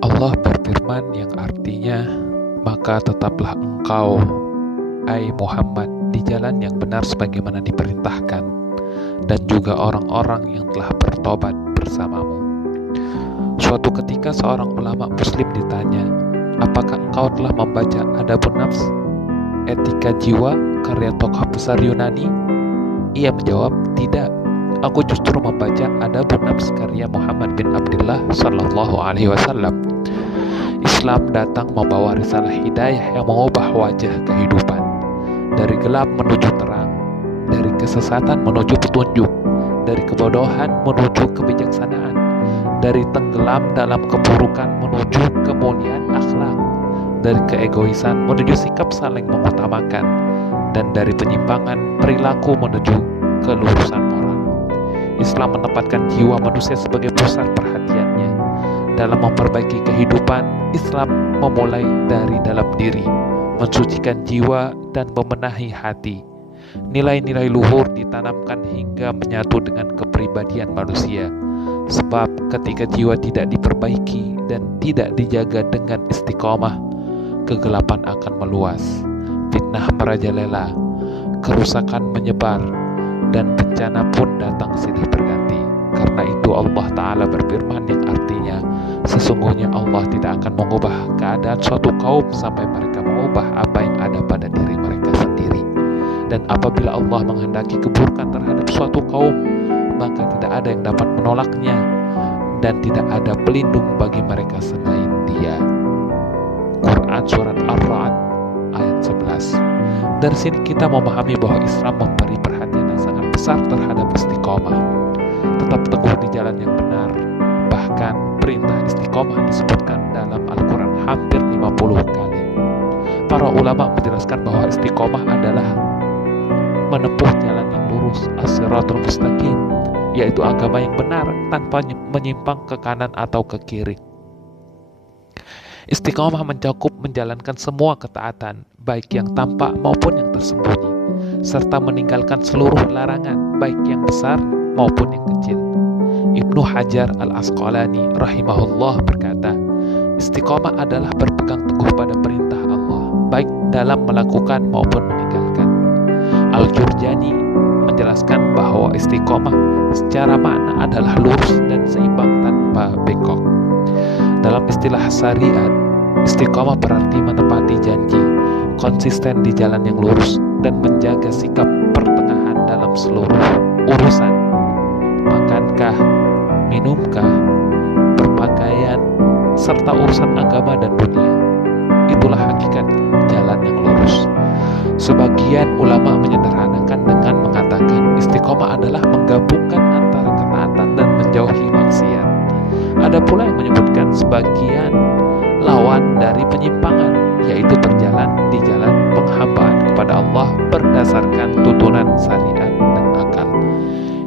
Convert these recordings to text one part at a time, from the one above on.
Allah berfirman yang artinya, maka tetaplah engkau, hai Muhammad, di jalan yang benar sebagaimana diperintahkan, dan juga orang-orang yang telah bertobat bersamamu. Suatu ketika seorang ulama muslim ditanya, apakah engkau telah membaca Adabun Nafs, Etika Jiwa, karya tokoh besar Yunani? Ia menjawab, tidak. Aku justru membaca Adabun Nafs karya Muhammad bin Abdullah sallallahu alaihi wasallam. Islam datang membawa risalah hidayah yang mengubah wajah kehidupan, dari gelap menuju terang, dari kesesatan menuju petunjuk, dari kebodohan menuju kebijaksanaan, dari tenggelam dalam keburukan menuju kemuliaan akhlak, dari keegoisan menuju sikap saling mengutamakan, dan dari penyimpangan perilaku menuju kelurusan moral. Islam menempatkan jiwa manusia sebagai pusat perhatiannya. Dalam memperbaiki kehidupan, Islam memulai dari dalam diri, mensucikan jiwa dan membenahi hati. Nilai-nilai luhur ditanamkan hingga menyatu dengan kepribadian manusia. Sebab ketika jiwa tidak diperbaiki dan tidak dijaga dengan istiqomah, kegelapan akan meluas, fitnah merajalela, kerusakan menyebar, dan bencana pun datang silih berganti. Karena itu Allah Ta'ala berfirman yang artinya, sesungguhnya Allah tidak akan mengubah keadaan suatu kaum sampai mereka mengubah apa yang ada pada diri mereka sendiri. Dan apabila Allah menghendaki keburukan terhadap suatu kaum, maka tidak ada yang dapat menolaknya, dan tidak ada pelindung bagi mereka selain Dia. Quran Surat Ar-Ra'd ayat 11. Dari sini kita memahami bahwa Islam memberi perhatian yang sangat besar terhadap istiqomah, tetap teguh di jalan yang benar. Bahkan perintah istiqomah disebutkan dalam Al-Quran hampir 50 kali. Para ulama menjelaskan bahwa istiqomah adalah menempuh jalan yang lurus, as-siratul mustaqim, yaitu agama yang benar tanpa menyimpang ke kanan atau ke kiri. Istiqomah mencakup menjalankan semua ketaatan, baik yang tampak maupun yang tersembunyi, serta meninggalkan seluruh larangan, baik yang besar maupun yang kecil. Ibnu Hajar Al-Asqalani rahimahullah berkata, istiqomah adalah berpegang teguh pada perintah Allah, baik dalam melakukan maupun meninggalkan. Al-Jurjani menjelaskan bahwa istiqomah secara makna adalah lurus dan seimbang tanpa bengkok. Dalam istilah syariat, istiqomah berarti menepati janji, konsisten di jalan yang lurus, dan menjaga sikap pertengahan dalam seluruh urusan. Makankah, minumkah, berpakaian, serta urusan agama dan dunia. Itulah hakikat jalan yang lurus. Sebagian ulama menyederhanakan dengan mengatakan istiqomah adalah menggabungkan antara ketaatan dan menjauhi maksiat. Ada pula yang menyebutkan sebagian lawan dari penyimpangan, yaitu berjalan di jalan penghambaan kepada Allah berdasarkan tuntunan syariat dan akal.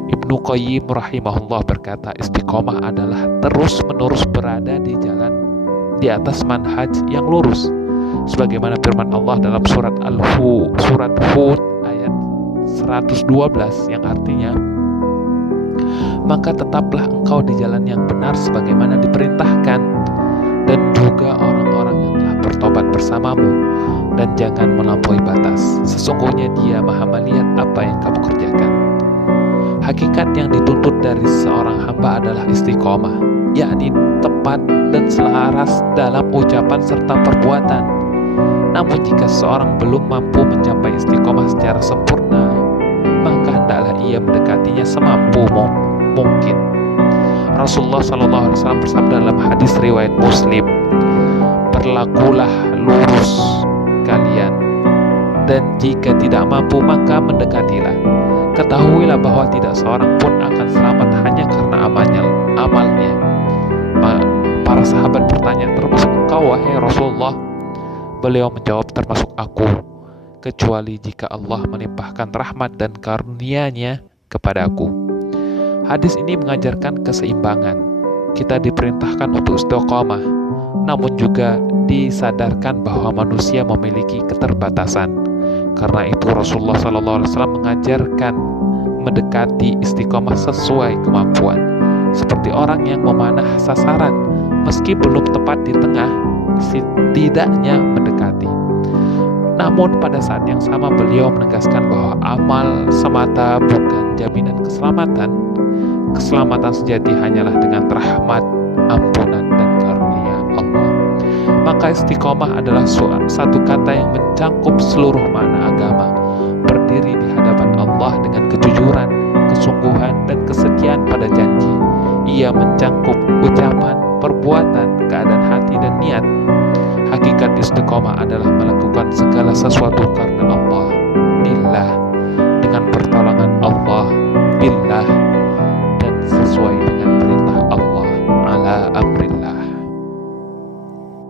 Ibnu Qayyim rahimahullah berkata, istiqomah adalah terus-menerus berada di jalan di atas manhaj yang lurus, sebagaimana firman Allah dalam surat Hud ayat 112 yang artinya, maka tetaplah engkau di jalan yang benar sebagaimana diperintahkan, dan juga orang-orang yang telah bertobat bersamamu, dan jangan melampaui batas. Sesungguhnya Dia Maha melihat apa yang kamu kerjakan. Hakikat yang dituntut dari seorang hamba adalah istiqomah, yakni tepat dan selaras dalam ucapan serta perbuatan. Namun jika seorang belum mampu mencapai istiqomah secara sempurna, maka hendaklah ia mendekatinya semampu mungkin. Rasulullah SAW bersabda dalam hadis riwayat Muslim, berlakulah lurus kalian, dan jika tidak mampu maka mendekatilah. Ketahuilah bahwa tidak seorang pun akan selamat hanya karena amalnya. Para sahabat bertanya, termasuk engkau wahai Rasulullah? Beliau menjawab, termasuk aku, kecuali jika Allah melimpahkan rahmat dan karunia-Nya kepada aku. Hadis ini mengajarkan keseimbangan. Kita diperintahkan untuk istiqomah, namun juga disadarkan bahwa manusia memiliki keterbatasan. Karena itu Rasulullah SAW mengajarkan mendekati istiqomah sesuai kemampuan, seperti orang yang memanah sasaran meski belum tepat di tengah, setidaknya mendekati. Namun pada saat yang sama beliau menegaskan bahwa amal semata bukan jaminan keselamatan. Keselamatan sejati hanyalah dengan rahmat, ampunan, dan karunia Allah. Maka istiqomah adalah satu kata yang mencakup seluruh makna agama, berdiri di hadapan Allah dengan kejujuran, kesungguhan, dan kesetiaan pada janji. Ia mencangkup ucapan, perbuatan, keadaan hati, dan niat. Hakikat istiqomah adalah melakukan segala sesuatu karena Allah, lillah,